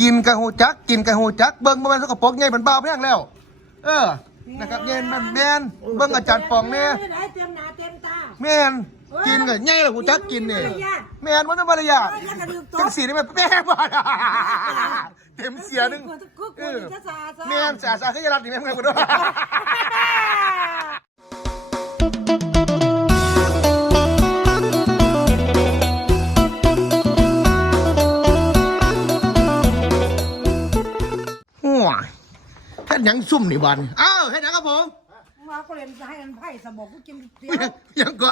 กินกะหูจัก กินกะหูจัก เบิ่งบ่แม่นสกปรกใหญ่เป็นบ้าเพียงแล้ว เออ นะครับเย็นมันแม่นเบิ่งอาจารย์ปองแน่เต็มหน้าเต็มตา แม่นกินก็ใหญ่ล้วหูจักกินนี่แม่นบ่ธรรมดายาจังสีนี่มันแม่บ่เต็มเสียนึงแม่นสาสาคือจะรับนี่แม่นกูด้วย ดหยังซุ่มนี่บันอ้าวเฮ็ดหยังครับผมมากูเรียนให้อันไผ่สบอกกูกินเดียวยังก็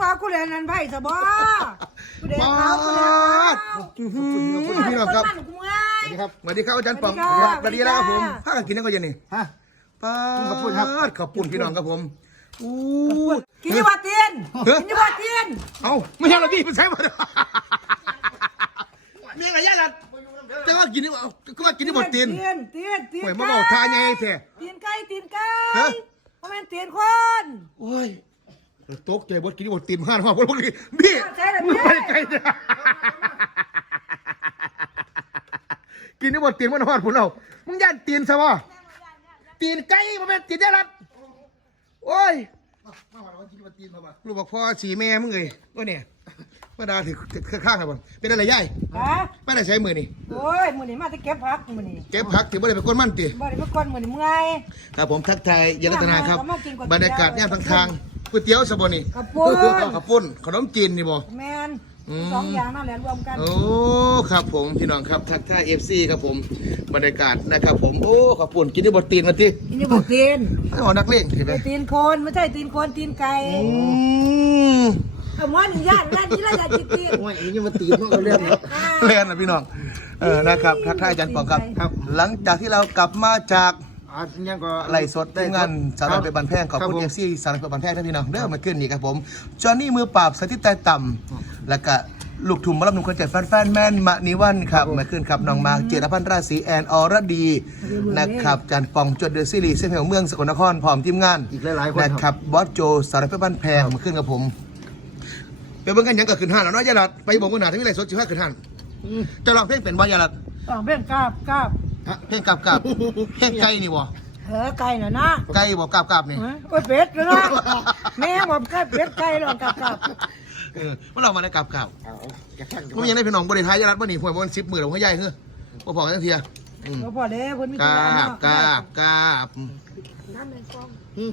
มากูเรียนอันไผ่สบอกกูเรียนมาเขากูเรียนอื้อหือพี่น้องครับนกูไงสวัสดีครับสวัสดีครับอาจารย์ปองสวัสดีครับสวัสดีแล้วครับผมพากันกินยังก็เย็นนี่ฮะป้าขอบคุณครับขอบคุณพี่น้องครับผมอู้กินยี่บาเตียนกินยี่บาเตียนเอ้าไม่ใช่เราดิไม่ใช่หมดมีอะไรยะล่ะ จะว่ากินนี่ว่าก็ว่ากินนี่หมดตีนเตียนเตียนเตียนหวยมาบอกทาไงแท้ตีนไก่ตีนไก่ฮะเพราะมันเตียนคนโอ้ยตกใจบดกินนี่หมดตีนห้าห้าคนพวกนี้พี่ใช่เลยมึงพี่ไปไกลเนี่ยกินนี่หมดตีนมันหอดผุนเรามึงย่านตีนซะวะตีนไก่มันเป็นตีนได้รับโอ้ยลูกบอกพ่อสีแม่มึงเลยว่าเนี่ย มาดาถือถือข้างครับผมเป็นอะไรย่ายฮะไม่ได้ใช้มือนี่โอ้ยมือนี่มาจะเก็บผักมือนี่เก็บผักถือบ่ได้เป็นก้นมันตีบ่ได้เมื่อก่อนมือนี่เมื่อยครับผมทักทายยายรัตนาครับมามากินก๋วยเตี๋ยวบรรยากาศย่านทางทางก๋วยเตี๋ยวสบนี่ข้าวปุ้นข้าวปุ้นขนมจีนนี่บ่แมนอืมสองอย่างนั่นแหละรวมกัน โอ้ ครับผมพี่น้องครับทักทายเอฟซีครับผมบรรยากาศนะครับผม โอ้ขอบคุณกินได้บทตีนมาทีอันนี้บอกตีนให้หมอนักเลงเห็นไหมไอ้ตีนโคนไม่ใช่ตีนโคนตีนไก่อืม เอาหมอนี่ย่านย่านที่เราอยากกินตีนโอ้ยอันนี้มาตีพวกเราเรื่องแล้ว เล่นนะพี่น้องเออนะครับทักทายอาจารย์ปองครับหลังจากที่เรากลับมาจากอ่ายังก็ไล่สดทีมงานสารคพัรัดบันแพงขอบคุณรัเอผมฟซีสารพัดบันแพงท่านพี่น้องเด้อมาขึ้นนี่ครับผมจอห์นนี่มือปราบสถิตใจต่ำแล้วก็ลูกทุ่งมารับหนุ่มคนเจ็ดแฟนแฟนแม่นมะนิวันครับมาขึ้นครับน้องมาร์คเจรพันธ์ราศีแอนอรดีนะครับจันปองจดเดอะซีรีส์เส้นแห่งเมืองสกลนครพร้อมทีมงานอีกหลายๆคนนะคครับรับบอสโจสารพัดบันแพงมาขึ้นกับผม ไปเบิ่งกันหยังกับขึ้นห้านแล้วเนาะยาลัดไปบอกว่าหนาที่วิไลสดสิว่าขึ้นห้านจะลองเพลงเป็นบ่ยาลัดสองเพ่งกราบกราบเพลงกับกับเพลงไก่นี่บ่เออไก่น่ะนะไก่บ่กับกับนี่ฮะโอ้ยเป็ดเลยนะแม่บอกไก่เป็ดไก่หรอกกราบกราบเออมันเรามาได้กับกับเอากระทั่งมันยังได้พี่น้องบริท้ายยาลัดบ่นี่หวยมันสิบหมื่นของเขาใหญ่เฮ้อบ่พอกันทังเทียอืมแล้วพอเด้คนมีกธุราระบเนาะกราบกราบน้ำในกล่อง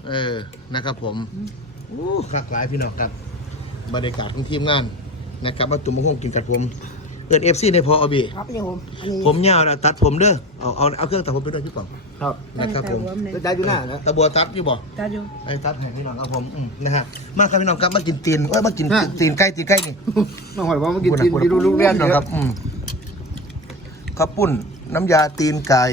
เออ นะครับผมอู้คักหลายพี่น้องครับ บรรยากาศของทีมงานนะครับมาตุ่มมะฮงกินกับผมเอิดเอฟซีในพออบีครับนี่ผมอันนี้ผมยาวนะตัดผมเด้อเอาเอาเอาเครื่องตัดผมไปด้วยพี่ป๋องครับนะครับผมก็ได้อยู่หน้านะตะบัวตัดอยู่บ่ตาอยู่ไอ้ตัดให้พี่น้องครับผมอืมนะฮะมาครับพี่น้องครับมากินตีนเอ้ยมากินตีนไก่ตีนไก่นี่มาหอยว่ามากินกินที่ลูกๆเรียนพี่น้องคครัรับบอืมข้าวปุ้นน้ำยาตีนไก่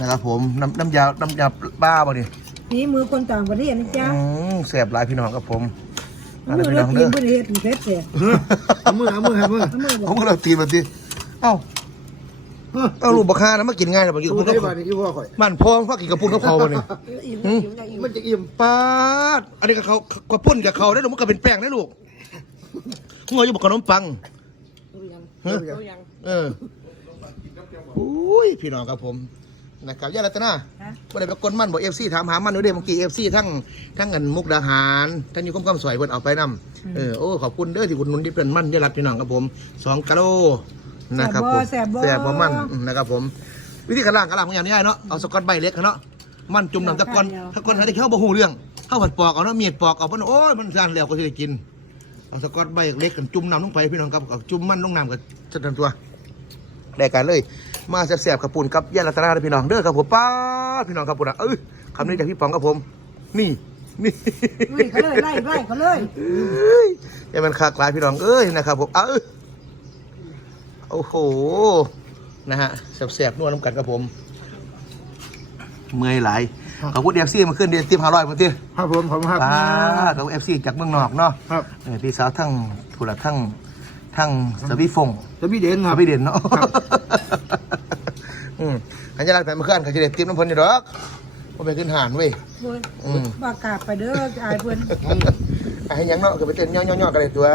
นะครับผมน้ำน้ำยาน้ำยาบ้าบ่นี่นี่มือคนต่างประเทศนะจ๊ะอืมแสบหลายพี่น้องครับผม มือะไรอพี่เราน้องตีเด้นอประเทศถึงเพชรเสียเอามือเอามือเอามือเอามือบอกผมก็เราตีนมาสิเอ้าเอาลูกบักฮานะมากินง่ายนะบางทีดูคุณได้ก็บ้านนี่พ่อข่อยมันพองพักกินกระปุ้นกับเขาบ่นี่อิ่มอืมอิ่มได้อิ่มมันจะอิ่มปาดอันนี้กับเขากระปุ้นกับเขาได้หรือมันก็เป็นแป้งได้ลูกหัวอยู่บอกขนมปังฮะเอออุ้ยพี่น้องครับผม นะครับยาลัตนาฮะบ่ได้ไปกลมันบอกเอฟซีถามหามันอยู่เด้เมื่อกี้เอฟซีทั้งทั้งเงินมุกดาหารทั้งอยู่ก้มก้มสวยเพิ่นเอาไปนํเออโอ้ขอบคุณเด้อที่คุณนุนที่เป็นมันยาลัดพี่น้องครับผมสองกิโลนะครับผมแสบบ่แสบบ่มันอืมนะครับผมวิธีการล้างการล้างของอย่างนี้เนาะเอาสกอตใบเล็กเนาะมันจุ่มน้ำตะกอนตะกอนหาได้เข้าบ่หูเรื่องเข้าผัดปอกเอาเนาะเมียดปอกเอาเพิ่นโอ้ยมันซ่านแล้วก็สิได้กินเอาสกอตใบเล็กกันจุ่มน้ำลงไปพี่น้องครับเอาจุ่มมันลงน้ำกับจัดทันตัว ได้กันเลย มาแซ่บๆกับปุ่นกับย่ารัตนาเด้อพี่น้องเด้อครับผมป้าดพี่น้องครับปุ่นอะเอ้ยคำนี้จากพี่ปองครับผม นี่นี่ลุยเขาเลยไล่ไล่เขาเลยเอ้ยอย่ามันคากลายพี่น้องเอ้ยนะครับผมเอ้ยโอ้โหนะฮะแซ่บๆนวดน้ำกันครับผม เมื่อยหลายขอบคุณเอฟซีมาขึ้นเดือนติมห้าร้อยมาทีครับผมผมครับอ่าขอบคุณเอฟซีจากเมืองนอกเนาะครับเออพี่สาวทั้งผู้ละทั้ง ทั้งสวีฟงจะมีเด่นคสรับ วีเด่นเนาะครับ อืมอันจะรักแต่เมื่อคืนกับเฉลี่ยติมน้ำเพลินอยู่ดอกว่าไปขึ้นหานเว้ย เพิ่นอืมบากราบไปเด้ออายเพิ่นไอ้หยังเนาะก็ไปเต้นย่อๆๆกันเลยตัว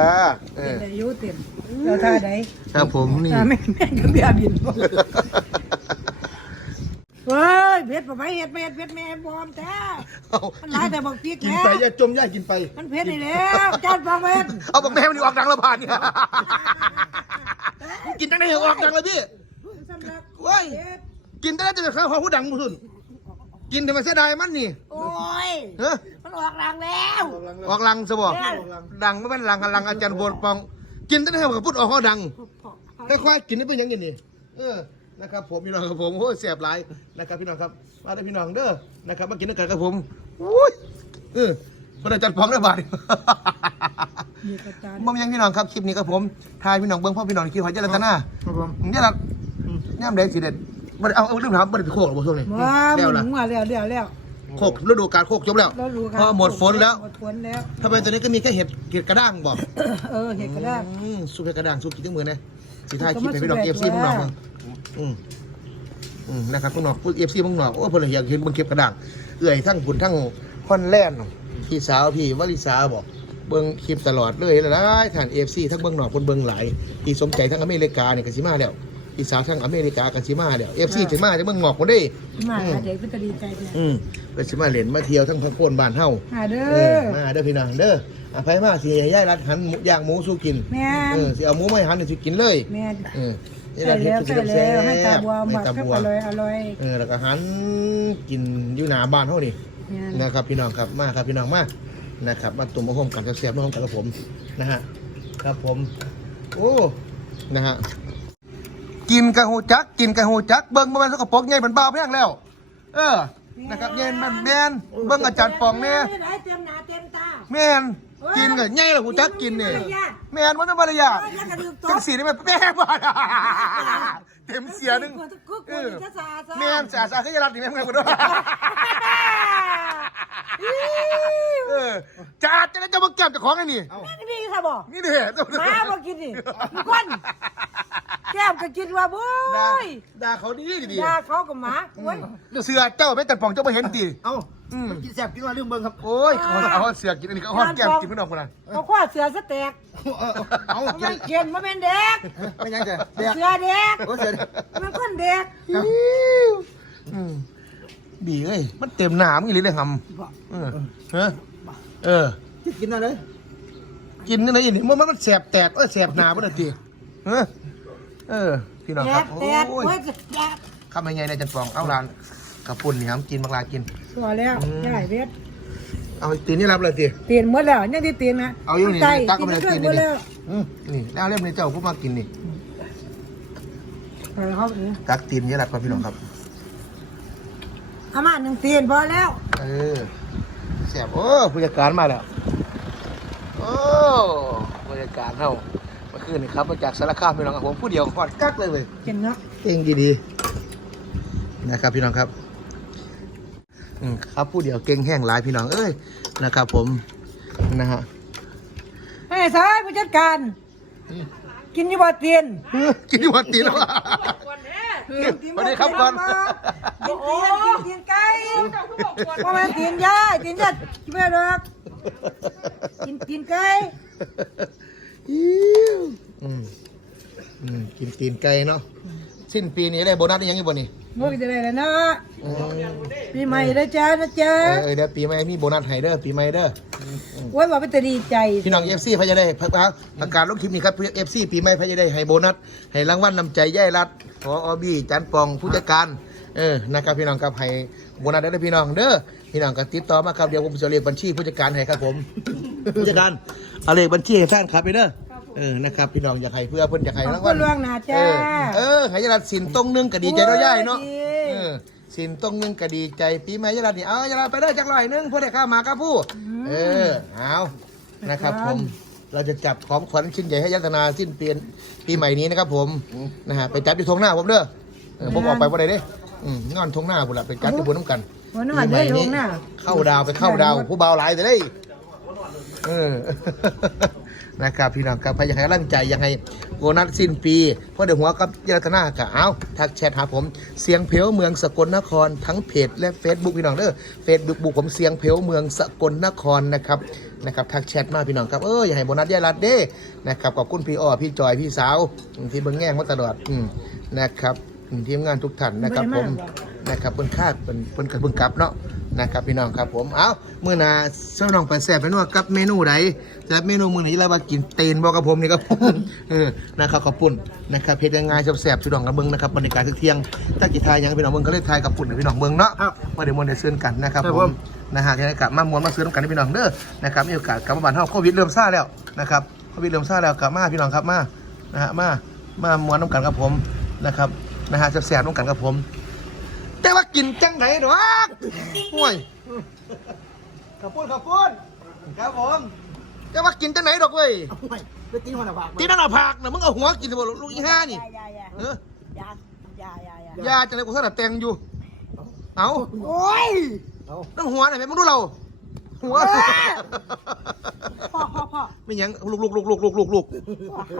เออเป็นอายุเต็มอเราท่าใดครับผมนี่อ่าแม่แม่ก็เบียร์บินเฮ้ย เผ็ดบ่ไปเฮ็ดแม่เผ็ดแม่บอมแท้ เอามันหลายแต่บอกพริกกินแล้ไปวอย่าจมอย่ากินไปมันเผ็ดนี่แล้วจานฟองเผ็ดเอาบอกแม่มันนี่ออกดังแล้วผ่านเนี่ยกินตั้งแต่ออกดังเลยพี่ สำหรับว้ายเผ็ดกินตั้งแต่จะเข้าหัวผู้ดังมุสุนกินทำไมเสียดายมันนี่โอ้ย เฮ้ยมันออกรังแล้ว ออกลังซะบอกดังไม่เป็นลังลังอาจารย์โบนปอง กินตั้งแต่กับพุทธออกเขาดังค่อยๆกินได้เป็นอยังไงนี่เออ นะครับผมพี่น้องกับผมโอ้ยเสียบหลายนะครับพี่น้องครับมาได้อพี่น้องเด้อนะครับมากินด้วยกันกับผมอุ้ยเออคนอาจารย์ปองได้บาท มีกระจานบ่มีหยังพี่น้องครับคลิปนี้ครับผมทายพี่น้องเบิ้งพ่อพี่น้องคิดหอยเจริญตนาครับผม เนี่ยละเนี่ยมเด็กสิเด็ดบ่ได้เอาเอาลืมถามบ่ได้ไปโคกหรอบ่ช่วงนี้ว้าแล้วมันล่ะหัวแล้วแล้วแล้วโคกฤดูกาลโคกจบแล้วเรารู้กันพอหมดฝนแล้วหมดฝนแล้วทำไมตัวนี้ก็มีแค่เห็ดเห็ดกระด้างบ่เออเห็ดกระด้างอืมซุปเห็ดกระด้างซุปกินทั้งมือนะสิท้ายคลิปก็ให้มาพี่น้องซุปเอฟซีแบพวบกน้องว่า อืมอืมนะครับพวกน้องพวกเอฟซีพวกน้องโอ้เพิ่นเลยอยากเห็นบนเก็บกระด้างเอื่อยทั้งบุญทั้งคอนแล่นพี่สาวพี่วลิสาบอกเบิ่งคลิปตลอดเลยหลายๆท่านเอฟซีทั้งเบิ่งนอกเพิ่นเบิ่งหลายพี่สมใจทั้งอเมริกาเนี่ยก็สิมาแล้วพี่สาวทั้งอเมริกาก็สิมาแล้วเอฟซีสิมาจะเบิ่งนอกคนเด้มาอืมเด็กก็จะดีใจเนี่ยอืมเป็นสิมาเล่นมาเที่ยวทั้งพักโคนบ้านเฮามาเด้เอออมาเด้อพี่น้องเด้ออะไปมาสิให้ยายรัดหันหมูย่างหมูสู้กินแม่เออสิเอาหมูไม่หันให้สิกินเลยแม่เออ ใส่แล้วใส่แล้วให้ตาบัวหให้มักตากับบัวอร่อยอร่อยเออแล้วก็หันกินอยู่หน้าบ้านเฮานี่แม่นะครับพี่น้องครับมาครับพี่น้องมานะครับมาตุ่มมาโฮมกันแซ่บๆมาโฮมกันกับผมนะฮะครับผม โอ้นะฮะกินกะหูจัก กินกะหูจักเบิ่งบ่แม่นสกปรกใหญ่เป็นบ้าเพียงแล้ว เออนะครับเย็นมันแม่นเบิ่งอาจารย์ปองแน่ไหนเต็มหน้าเต็มตา แม่น กินกับไงล่ะกูจักกินนี่มารยาทแม่นมันเป็นมารยาทเออแล้วก็ดื่มต่อจังสีนี่มันแม่บ้าเต็มเสียหนึงกุ๊กเอกุ๊อกจะสาสาแม่นสาสาขึ้นยาลัดนี่แม่นกูด้วยเออจ้าจะได้จะมาเก็บจากของไอ้นี่นี่ค่ะบอกนี่เด้อมาบอกกินนี่มีคนแก้มก็กินว่าบุ้ด่ายด่าเขาดีดียาเขากับหมาโอ้ยเสือเจ้าไม่จัดปองเจ้าไม่เห็นตีเอ้า อืม มันกินแซ่บกินว่าลืมเบิ่งครับโอ้ยเขาเอาเสือกินอันนี้เขาหอดแก้มกินไม่ดอกกูนะเขาคว้าเสือสแต็กเอาเอามันเป็นเกียนมันเป็นเด็ก ไม่ยังจะเด็กเสือเด็ก โอ้เสียมันคนเด็กอืมบีเอ้ยมันเต็มหนามอีหลีเลยหำเออเออเออกินอะไรกินนี่นะอีนี่มันมันแสบแตกเอ้ยแสบหนาบ่ได้ติเออเออพี่น้องแตครับกโอ้แตกยโอ้ยแตกข้าไม่ไงนายจันฟองเอาลานกับปุ่นนี่ครับกินบางลากิน ตัวแล้วใช่เวทเอาตีนนี่รับเลยติเตียนหมดแล้วยังที่เตียนนะเอาอยู่นี่ใจตักเข้าไปในกิตีนหมนี่ดแล้วอืมนี่แล้วเล่มนี้เจ้าผู้มากินนี่ไปเขาเองตักตีนนี่รับครับพี่น้องครับอามาหนึ่งเตียนพอแล้วเออแสบโอ้ผู้จัดการมาแล้ว โอ้ผู้จัดการเฮาเมื่อคืนนี่ครับมาจากสารคามพี่น้องครับผมผู้เดียวฮอดกักเลยเว้ย กินเนาะเก่งดีๆนะครับพี่น้องครับ อืมครับผู้เดียวเก่งแห้งหลายพี่น้องเอ้ยนะครับ ผมนะฮะให้สายผู้จัดการ กินอยี่บ่เตียนกินอยู่วันตีนแล้ววะสวัสดีครับก่อนกินเตียนกินเตียนไก่เพราะมันเตียนยายเตียนยายกินไม่ได้หรอกกินกินไก่อิ๊วอืมอืมกินตีนไก่เนาะ สิ้นปีนี้ได้โบนัสได้ยังอยู่บ่นี่มุกจะได้แล้วเนาะอืมปีใหม่แล้วจ้านะจ๊ะเออเดี๋ยวปีใหม่มีโบนัสให้เด้อปีใหม่เด้อโอ้ยว่าเป็นแต่ดีใจพี่น้องเอฟซีพะจะได้พักพักประกาศลงคลิปนี้ครับเอฟซีปีใหม่พะจะได้ให้โบนัสให้รางวัลนำใจย่ายรัดพออบี้จันปองผู้จัดการเออนะครับพี่น้องครับให้โบนัสได้อพี่น้องเด้อพี่น้องก็ติดต่อมาครับเดี๋ยวผมจะเรียกบัญชีผู้จัดการให้ครับผมผู้จัดการเอาเลขบัญชีให้ท่านครับไปเด้อ เออนะครับพี่น้องอยากให้เพื่อเพิ่นอยากให้ขอบรางคุวัณลล่วงหน้าเอจ้าอเออให้ยายรัดสินตรงหนึงก็ดีใจเนาะย่ายเนาะโอ้ยดีเออสินตรงหนึงก็ดีใจปีใหม่ยายรัดนี่เอายายรัดไปเด้อจักร้อยหนึงเพื่อได้ข้าวหมาครับผู้เออเอานะครับผมเราจะจับของขวัญชิ้นใหญ่ให้ยัตนาสิ้นเปลี่ยนปีใหม่นี้นะครับ ผมนะฮะไปจับที่ทงหน้าผมเด้อเออผมออกไปว่าไดเด้อืมงอนทงหน้าผมละไปจับที่บนน้ำกันวันนั้นได้ลงหน้า เข้าดาวไปเข้าดาวผู้เบาหลายแต่ได้เออ นะครับพี่น้องครับใครอยากให้กำลังใจอยากให้โบนัสสิ้นปีเพราะเดี๋ยวหัวกับยรัตนากะเอาทักแชทหาผมเสียงเพลวเมืองสกลนคร ทั้งเพจและ Facebook พี่น้องเด้อเฟซบุ๊กบุกผมเสียงเพลวเมืองสกลนครนะครับนะครับทักแชทมาพี่น้องครับเอออยากให้โบนัสยายรัดเด้นะครับขอบคุณพี่อ้อพี่จอยพี่สาวที่เบิ่งแง่งมาตลอดอืมนะครับอืมทีมงานทุกท่านนะครับผมนะครับเพิ่นคาดเพิ่นเพิ่นกระเพิ่งกลับเนาะ นะครับพี่น้องครับผม เอามื้อหน้าเจ้าน้องไปแซ่บเป็นว่ากับเมนูใดแต่เมนูมื้อนี้เรามากินเตนบ่กับผมนี่ครับผมเออนะครับขอบคุณนะครับเฮ็ดยังไงแซ่บๆพี่น้องกับเบิ่งนะครับบรรยากาศเที่ยงๆถ้ากินทายหยังพี่น้องเบิ่งก็เลยทายกับปุ่นให้พี่น้องเบิ่งเนาะครับว่าเดี๋ยวมวนได้ซื้อกันนะครับครับผผมมนะฮะแค่นี้กลับมามวนมาซื้อกันให้พี่น้องเด้อนะครับมีโอกาสกลับมาบ้านเฮาโควิดเริ่มซาแล้วนะครับโควิดเริ่มซาแล้วกลับมาพี่น้องครับมานะฮะมามามวนน้ำกันกับผมนะครับนะฮะแซ่บๆน้ำกันกับผมแต่ว่า กินจังไหนดอกห่วยขับปุ้นขับปุ้นครับผมแต่ว่ากินจังไหนดอกเว้ยเอาไปไปตีหัวหน้าผากที่นั่นเอาผักนะมึงเอาหัวกินสิบ่ลูกอีห้านี่ยายายาเออยายายายายายาจังไหนกูเท่าแต่แตงอยู่ เอาโอ้ยเอานั่นหัวไหนแม่มึงดูเรา หัวพ่อพ่อพ่อไม่หยังลูกลูกลูกลูกลูกลูกลูก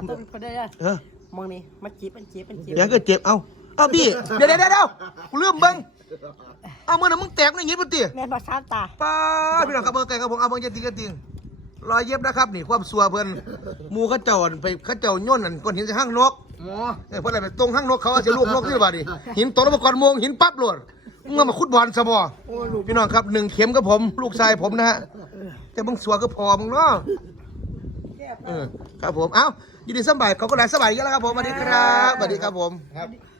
ต้นคนได้ยังเออมองนี่มันจีบมันจีบมันจีบเดี๋ยวก็เจ็บเอา เอาพี่เดี๋ยวเดี๋ยวเดี๋ยวเดี๋ยวกูลืมเบิ้งเอามื่อนั้นมึงแตกอย่างงี้ปุ่นตีแม่นภาษาตาป้าดพี่น้องครับเบอร์ไก่ครับผมเอาเบอร์เย็นติงกันติงรอยเย็บนะครับนี่ความสัวเพิ่นหมูเขาเจ้าอั่นไปเขาเจ้าโย่นอันก้อนหินจะห้างนก หมอเออเพราะอะไรไปตรงห้างนกเขาเอาจะลวกนกที่บ่าดิหินตกแล้วมาก่อนโมงหินปั๊บโหลดมึงเอามาคุดบอลซะบ่โอ้ลูกพี่น้องครับหนึ่งเข็มกับผม ลูกชายผมนะฮะแต่มึงสัวก็พอมึงเนาะเออครับผมเอ้าอยู่ดีสบายเขาก็ได้สบายกันแล้วครับผมสวัสดีครับสวัสดีครับผม ครับ